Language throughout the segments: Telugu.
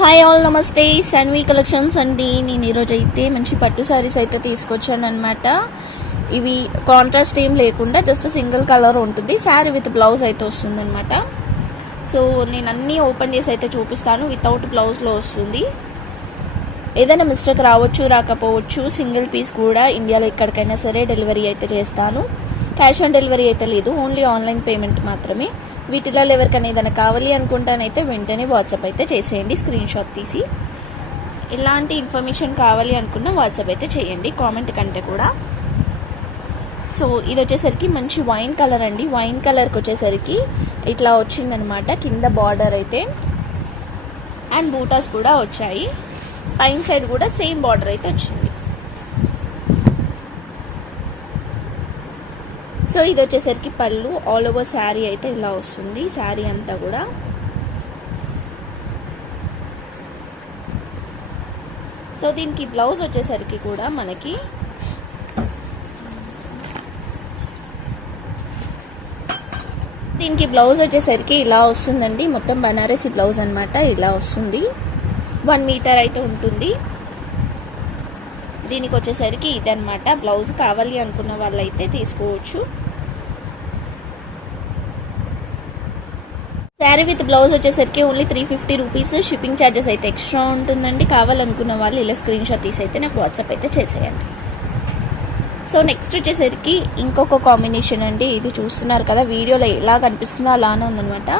హాయ్ ఆల్ నమస్తే. సన్వి కలెక్షన్స్ అండి. నేను ఈరోజు అయితే మంచి పట్టు శారీస్ అయితే తీసుకొచ్చాను అనమాట ఇవి కాంట్రాస్ట్ ఏం లేకుండా జస్ట్ సింగిల్ కలర్ ఉంటుంది. శారీ విత్ బ్లౌజ్ అయితే వస్తుంది అనమాట సో నేను అన్నీ ఓపెన్ చేసి అయితే చూపిస్తాను. వితౌట్ బ్లౌజ్లో వస్తుంది. ఏదైనా మిస్టేక్ రావచ్చు రాకపోవచ్చు సింగిల్ పీస్ కూడా ఇండియాలో ఎక్కడికైనా సరే డెలివరీ అయితే చేస్తాను. క్యాష్ ఆన్ డెలివరీ అయితే లేదు. ఓన్లీ ఆన్లైన్ పేమెంట్ మాత్రమే. వీటిలో ఎవరికైనా ఏదైనా కావాలి అనుకుంటానైతే వెంటనే వాట్సాప్ అయితే చేసేయండి స్క్రీన్ షాట్ తీసి. ఇలాంటి ఇన్ఫర్మేషన్ కావాలి అనుకున్న వాట్సాప్ అయితే చేయండి కామెంట్ కంటే కూడా. సో ఇది వచ్చేసరికి మంచి వైన్ కలర్ అండి. వైన్ కలర్కి వచ్చేసరికి ఇట్లా వచ్చిందనమాట. కింద బార్డర్ అయితే. అండ్ బూటాస్ కూడా వచ్చాయి. పైన సైడ్ కూడా సేమ్ బార్డర్ అయితే వచ్చింది. సో ఇది వచ్చేసరికి పళ్ళు. ఆల్ ఓవర్ శారీ అయితే ఇలా వస్తుంది. శారీ అంతా కూడా. సో దీనికి బ్లౌజ్ వచ్చేసరికి కూడా మనకి దీనికి బ్లౌజ్ వచ్చేసరికి ఇలా వస్తుందండి. మొత్తం బనారసి బ్లౌజ్ అనమాట ఇలా వస్తుంది. వన్ మీటర్ అయితే ఉంటుంది. దీనికి వచ్చేసరికి ఇదనమాట బ్లౌజ్ కావాలి అనుకున్న వాళ్ళైతే తీసుకోవచ్చు. శారీ విత్ బ్లౌజ్ వచ్చేసరికి only three fifty rupees. Shipping charges అయితే ఎక్స్ట్రా ఉంటుందండి. కావాలనుకున్న వాళ్ళు ఇలా స్క్రీన్ షాట్ తీసి అయితే నాకు వాట్సాప్ అయితే చేసేయండి. సో నెక్స్ట్ వచ్చేసరికి ఇంకొక కాంబినేషన్ అండి. ఇది చూస్తున్నారు కదా వీడియోలో ఎలా కనిపిస్తుందో అలానే ఉందనమాట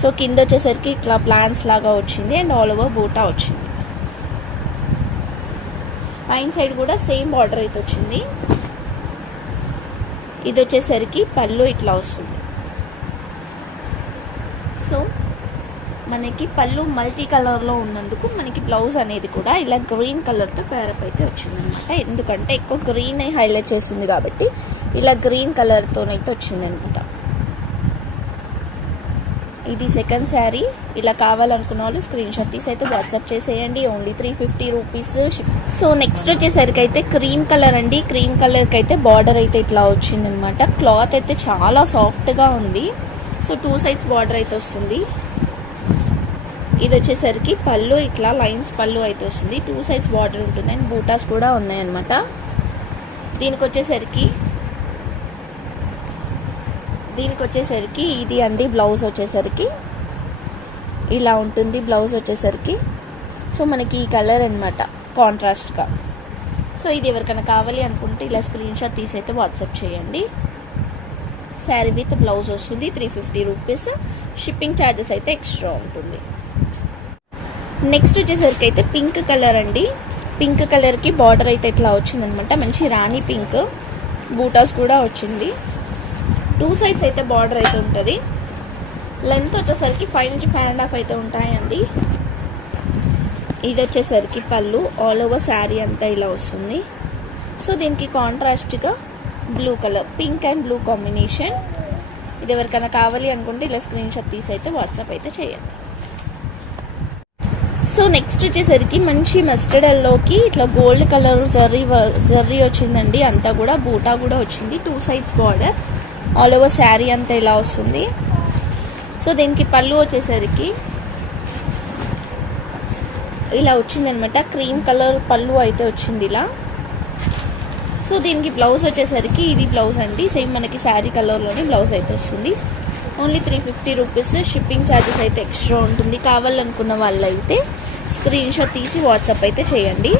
సో కింద వచ్చేసరికి ఇట్లా ప్లాన్స్ లాగా వచ్చింది. అండ్ ఆల్ ఓవర్ బూటా వచ్చింది. పైన సైడ్ కూడా సేమ్ బార్డర్ అయితే వచ్చింది. ఇది వచ్చేసరికి పళ్ళు ఇట్లా వస్తుంది. సో మనకి పళ్ళు మల్టీ కలర్లో ఉన్నందుకు మనకి బ్లౌజ్ అనేది కూడా ఇలా గ్రీన్ కలర్తో పేరప్ అయితే వచ్చిందనమాట. ఎందుకంటే ఎక్కువ గ్రీన్ హైలైట్ చేస్తుంది కాబట్టి ఇలా గ్రీన్ కలర్తోనైతే వచ్చిందనమాట. ఇది సెకండ్ శారీ. ఇలా కావాలనుకున్న వాళ్ళు స్క్రీన్ షాట్ తీసి అయితే వాట్సాప్ చేసేయండి. Only three fifty rupees so next వచ్చేసరికి అయితే క్రీమ్ కలర్ అండి. క్రీమ్ కలర్కి అయితే బార్డర్ అయితే ఇట్లా వచ్చింది అనమాట క్లాత్ అయితే చాలా సాఫ్ట్గా ఉంది. సో టూ సైడ్స్ బార్డర్ అయితే వస్తుంది. ఇది వచ్చేసరికి పళ్ళు ఇట్లా లైన్స్ పళ్ళు అయితే వస్తుంది. టూ సైడ్స్ బార్డర్ ఉంటుంది అండ్ బూటాస్ కూడా ఉన్నాయన్నమాట. దీనికి వచ్చేసరికి దీనికి వచ్చేసరికి ఇది అండి బ్లౌజ్ వచ్చేసరికి. ఇలా ఉంటుంది బ్లౌజ్ వచ్చేసరికి. సో మనకి ఈ కలర్ అనమాట కాంట్రాస్ట్గా. సో ఇది ఎవరికైనా కావాలి అనుకుంటే ఇలా స్క్రీన్ షాట్ తీసి అయితే వాట్సాప్ చేయండి. శారీ విత్ బ్లౌజ్ వస్తుంది three fifty rupees shipping charges అయితే ఎక్స్ట్రా ఉంటుంది. నెక్స్ట్ వచ్చేసరికి అయితే పింక్ కలర్ అండి. పింక్ కలర్కి బార్డర్ అయితే ఇట్లా వచ్చిందనమాట మంచి రాణి పింక్ బూటాస్ కూడా వచ్చింది. టూ సైడ్స్ అయితే బార్డర్ అయితే ఉంటుంది. లెంత్ వచ్చేసరికి ఫైవ్ నుంచి ఫైవ్ అండ్ హాఫ్ అయితే ఉంటాయండి. ఇది వచ్చేసరికి పళ్ళు ఆల్ ఓవర్ శారీ అంతా ఇలా వస్తుంది. సో దీనికి కాంట్రాస్ట్గా blue colour pink and blue combination. ఇది ఎవరికైనా కావాలి అనుకుంటే ఇలా స్క్రీన్ షాట్ తీసి అయితే వాట్సాప్ అయితే చేయండి. సో నెక్స్ట్ వచ్చేసరికి మంచి మస్టర్డ్ ఎల్లోకి ఇట్లా గోల్డ్ కలర్ జర్రీ జర్రీ వచ్చిందండి. అంతా కూడా బూటా కూడా వచ్చింది. Two sides border. All over sari అంతా ఇలా వస్తుంది. సో దీనికి పళ్ళు వచ్చేసరికి ఇలా వచ్చిందనమాట. క్రీమ్ కలర్ పళ్ళు అయితే వచ్చింది ఇలా. సో దీనికి బ్లౌజ్ వచ్చేసరికి ఇది బ్లౌజ్ అండి. సేమ్ మనకి శారీ కలర్లోనే బ్లౌజ్ అయితే వస్తుంది. Only three fifty rupees shipping charges అయితే ఎక్స్ట్రా ఉంటుంది. కావాలనుకున్న వాళ్ళైతే స్క్రీన్ షాట్ తీసి వాట్సాప్ అయితే చేయండి.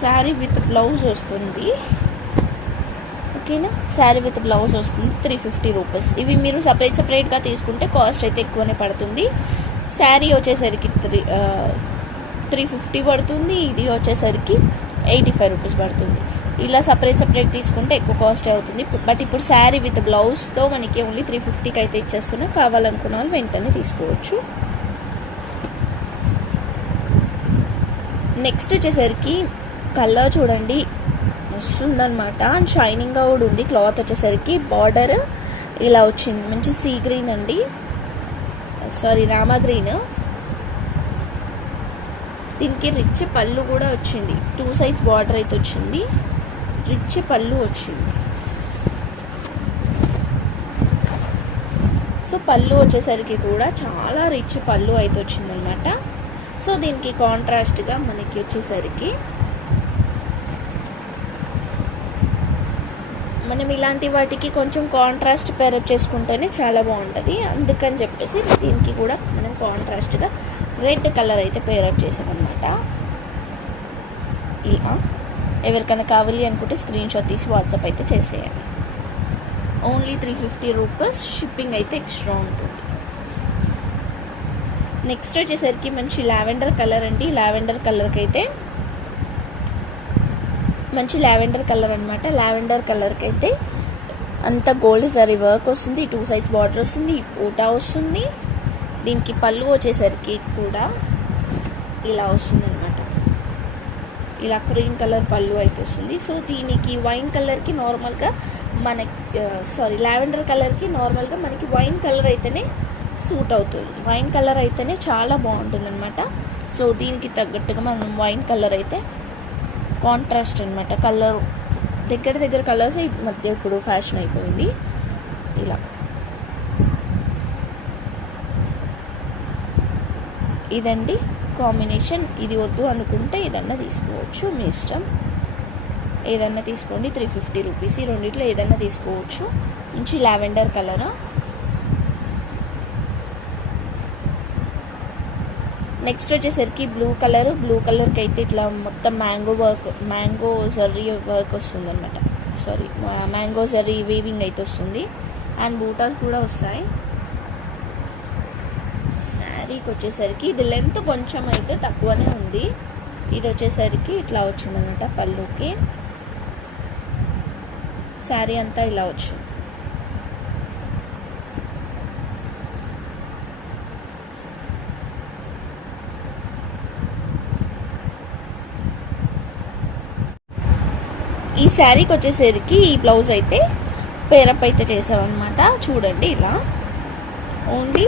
శారీ విత్ బ్లౌజ్ వస్తుంది. ఓకేనా శారీ విత్ బ్లౌజ్ వస్తుంది త్రీ ఫిఫ్టీ రూపీస్ ఇవి మీరు సపరేట్ సపరేట్గా తీసుకుంటే కాస్ట్ అయితే ఎక్కువనే పడుతుంది. శారీ వచ్చేసరికి త్రీ త్రీ ఫిఫ్టీ పడుతుంది ఇది వచ్చేసరికి ఎయిటీ ఫైవ్ రూపీస్ పడుతుంది. ఇలా సపరేట్ సపరేట్ తీసుకుంటే ఎక్కువ కాస్ట్ అవుతుంది. బట్ ఇప్పుడు శారీ విత్ బ్లౌజ్తో మనకి ఓన్లీ త్రీ ఫిఫ్టీకి అయితే ఇచ్చేస్తున్నాం. కావాలనుకున్న వాళ్ళు వెంటనే తీసుకోవచ్చు. నెక్స్ట్ వచ్చేసరికి కలర్ చూడండి. వస్తుందన్నమాట. అండ్ షైనింగ్గా కూడా ఉంది. క్లాత్ వచ్చేసరికి బార్డర్ ఇలా వచ్చింది. మంచి సీ గ్రీన్ అండి. సారీ రామా గ్రీన్ దీనికి రిచ్ పళ్ళు కూడా వచ్చింది. టూ సైజ్ బార్డర్ అయితే వచ్చింది. రిచ్ పళ్ళు వచ్చింది. సో సో పళ్ళు వచ్చేసరికి కూడా చాలా రిచ్ పళ్ళు అయితే వచ్చిందనమాట సో దీనికి కాంట్రాస్ట్గా మనకి వచ్చేసరికి మనం ఇలాంటి వాటికి కొంచెం కాంట్రాస్ట్ పేరప్ చేసుకుంటేనే చాలా బాగుంటుంది. అందుకని చెప్పేసి దీనికి కూడా మనం కాంట్రాస్ట్గా రెడ్ కలర్ అయితే పేరప్ చేసామన్నమాట ఇలా ఎవరికైనా కావాలి అనుకుంటే స్క్రీన్ షాట్ తీసి వాట్సాప్ అయితే చేసేయండి. Only three fifty rupees shipping అయితే ఎక్స్ట్రా ఉంటుంది. నెక్స్ట్ వచ్చేసరికి మంచి లావెండర్ కలర్ అండి. లావెండర్ కలర్కి అయితే మంచి లావెండర్ కలర్ అనమాట లావెండర్ కలర్కి అయితే అంత గోల్డ్ సరీ వర్క్ వస్తుంది. టూ సైడ్స్ బార్డర్ వస్తుంది ఊటా వస్తుంది. దీనికి పళ్ళు వచ్చేసరికి కూడా ఇలా వస్తుంది అనమాట ఇలా క్రీమ్ కలర్ పళ్ళు అయితే వస్తుంది. సో దీనికి వైన్ కలర్కి నార్మల్గా మన సారీ లావెండర్ కలర్కి నార్మల్గా మనకి వైన్ కలర్ అయితేనే సూట్ అవుతుంది. వైన్ కలర్ అయితేనే చాలా బాగుంటుంది అనమాట సో దీనికి తగ్గట్టుగా మనం వైన్ కలర్ అయితే కాంట్రాస్ట్ అనమాట కలర్ దగ్గర దగ్గర కలర్స్ ఈ మధ్య ఇప్పుడు ఫ్యాషన్ అయిపోయింది. ఇలా. ఇదండి కాంబినేషన్ ఇది వద్దు అనుకుంటే ఏదన్నా తీసుకోవచ్చు. మీ ఇష్టం. ఏదన్నా తీసుకోండి. త్రీ ఫిఫ్టీ రూపీస్ ఈ రెండిట్లో ఏదన్నా తీసుకోవచ్చు. మంచి లావెండర్ కలర్ నెక్స్ట్ వచ్చేసరికి బ్లూ కలర్ బ్లూ కలర్కి అయితే ఇట్లా మొత్తం mango work mango zari work వస్తుంది అనమాట సారీ మ్యాంగో జర్రీ వీవింగ్ అయితే వస్తుంది. అండ్ బూటాస్ కూడా వస్తాయి. శారీకి వచ్చేసరికి ఇది లెంత్ కొంచెం అయితే తక్కువనే ఉంది. ఇది వచ్చేసరికి ఇట్లా వచ్చిందనమాట పళ్ళుకి. శారీ అంతా ఇలా వచ్చింది. ఈ శారీకి వచ్చేసరికి ఈ బ్లౌజ్ అయితే పేరప్ అయితే చేసామన్నమాట చూడండి ఇలా. Only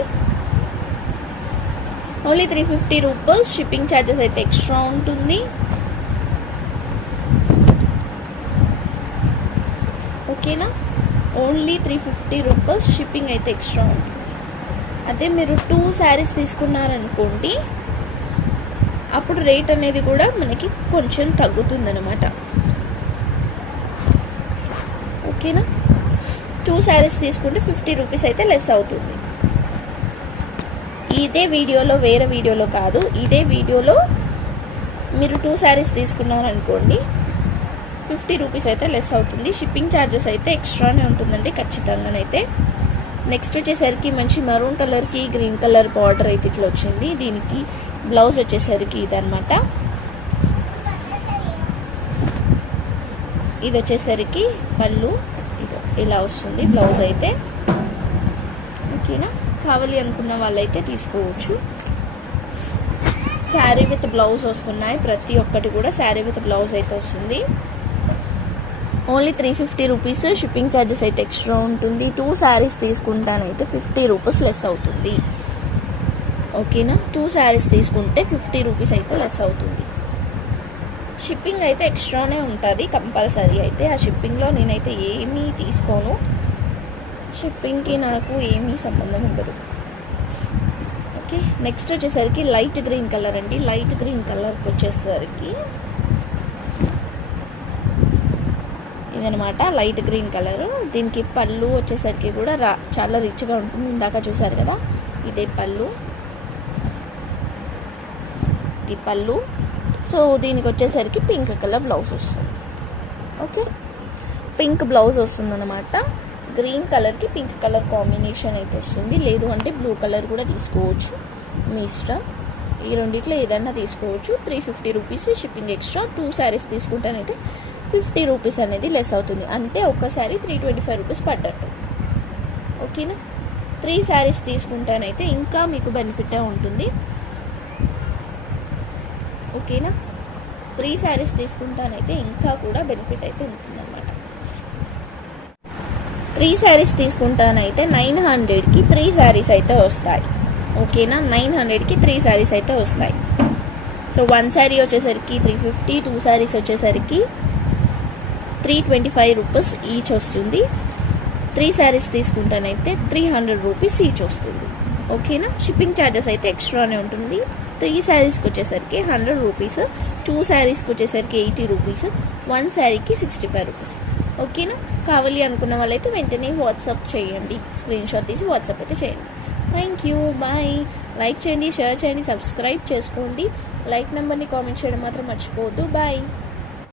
only three fifty rupees shipping charges అయితే ఎక్స్ట్రా ఉంటుంది. ఓకేనా? Only three fifty rupees shipping అయితే ఎక్స్ట్రా ఉంటుంది. అదే మీరు టూ శారీస్ తీసుకున్నారనుకోండి అప్పుడు రేట్ అనేది కూడా మనకి కొంచెం తగ్గుతుందనమాట ఓకేనా? టూ శారీస్ తీసుకుంటే ఫిఫ్టీ రూపీస్ అయితే లెస్ అవుతుంది. ఇదే వీడియోలో వేరే వీడియోలో కాదు ఇదే వీడియోలో మీరు టూ శారీస్ తీసుకున్నారనుకోండి ఫిఫ్టీ రూపీస్ అయితే లెస్ అవుతుంది. షిప్పింగ్ ఛార్జెస్ అయితే ఎక్స్ట్రానే ఉంటుందండి ఖచ్చితంగానైతే. నెక్స్ట్ వచ్చేసరికి మంచి మరూన్ కలర్కి గ్రీన్ కలర్ బార్డర్ అయితే ఇట్లా వచ్చింది. దీనికి బ్లౌజ్ వచ్చేసరికి ఇదనమాట ఇది వచ్చేసరికి పళ్ళు. ఇలా వస్తుంది బ్లౌజ్ అయితే. ఓకేనా? కావాలి అనుకున్న వాళ్ళైతే తీసుకోవచ్చు. శారీ విత్ బ్లౌజ్ వస్తున్నాయి. ప్రతి ఒక్కటి కూడా శారీ విత్ బ్లౌజ్ అయితే వస్తుంది. Only three fifty rupees shipping charges అయితే ఎక్స్ట్రా ఉంటుంది. టూ శారీస్ తీసుకుంటానైతే ఫిఫ్టీ రూపీస్ లెస్ అవుతుంది. ఓకేనా? టూ శారీస్ తీసుకుంటే ఫిఫ్టీ రూపీస్ అయితే లెస్ అవుతుంది. షిప్పింగ్ అయితే ఎక్స్ట్రానే ఉంటుంది కంపల్సరీ. అయితే ఆ షిప్పింగ్లో నేనైతే ఏమీ తీసుకోను. షిప్పింగ్కి నాకు ఏమీ సంబంధం ఉండదు. ఓకే నెక్స్ట్ వచ్చేసరికి లైట్ గ్రీన్ కలర్ అండి. లైట్ గ్రీన్ కలర్కి వచ్చేసరికి ఇదనమాట లైట్ గ్రీన్ కలర్. దీనికి పళ్ళు వచ్చేసరికి కూడా రా చాలా రిచ్గా ఉంటుంది. ఇందాక చూసారు కదా ఇదే పళ్ళు. ఈ పళ్ళు సో దీనికి వచ్చేసరికి పింక్ కలర్ బ్లౌజ్ వస్తుంది. ఓకే? పింక్ బ్లౌజ్ వస్తుందన్నమాట. గ్రీన్ కలర్కి పింక్ కలర్ కాంబినేషన్ అయితే వస్తుంది. లేదు అంటే బ్లూ కలర్ కూడా తీసుకోవచ్చు. మీ ఇష్టం. ఈ రెండిట్లో ఏదైనా తీసుకోవచ్చు. Three fifty rupees shipping extra. Two saris తీసుకుంటానైతే fifty rupees అనేది లెస్ అవుతుంది. అంటే ఒక sari three twenty five rupees పడ్డట్టు. ఓకేనా? త్రీ శారీస్ తీసుకుంటానైతే ఇంకా మీకు బెనిఫిటే ఉంటుంది. ఓకేనా? త్రీ శారీస్ తీసుకుంటానైతే ఇంకా కూడా బెనిఫిట్ అయితే ఉంటుందన్నమాట. త్రీ శారీస్ తీసుకుంటానైతే నైన్ హండ్రెడ్కి త్రీ శారీస్ అయితే వస్తాయి. ఓకేనా? నైన్ హండ్రెడ్కి త్రీ శారీస్ అయితే వస్తాయి. సో వన్ శారీ వచ్చేసరికి త్రీ ఫిఫ్టీ టూ శారీస్ వచ్చేసరికి three twenty five rupees each వస్తుంది. త్రీ శారీస్ తీసుకుంటానైతే త్రీ హండ్రెడ్ రూపీస్ ఈచ్ వస్తుంది. ఓకేనా? షిప్పింగ్ ఛార్జెస్ అయితే ఎక్స్ట్రానే ఉంటుంది. త్రీ శారీస్కి వచ్చేసరికి హండ్రెడ్ రూపీస్ టూ శారీస్కి వచ్చేసరికి ఎయిటీ రూపీస్ వన్ శారీకి సిక్స్టీ ఫైవ్ రూపీస్ ఓకేనా? కావాలి అనుకున్న వాళ్ళైతే వెంటనే వాట్సాప్ చేయండి. స్క్రీన్ షాట్ తీసి వాట్సాప్ అయితే చేయండి. థ్యాంక్ యూ బాయ్ లైక్ చేయండి షేర్ చేయండి సబ్స్క్రైబ్ చేసుకోండి. లైక్ నెంబర్ని కామెంట్ చేయడం మాత్రం మర్చిపోవద్దు. బాయ్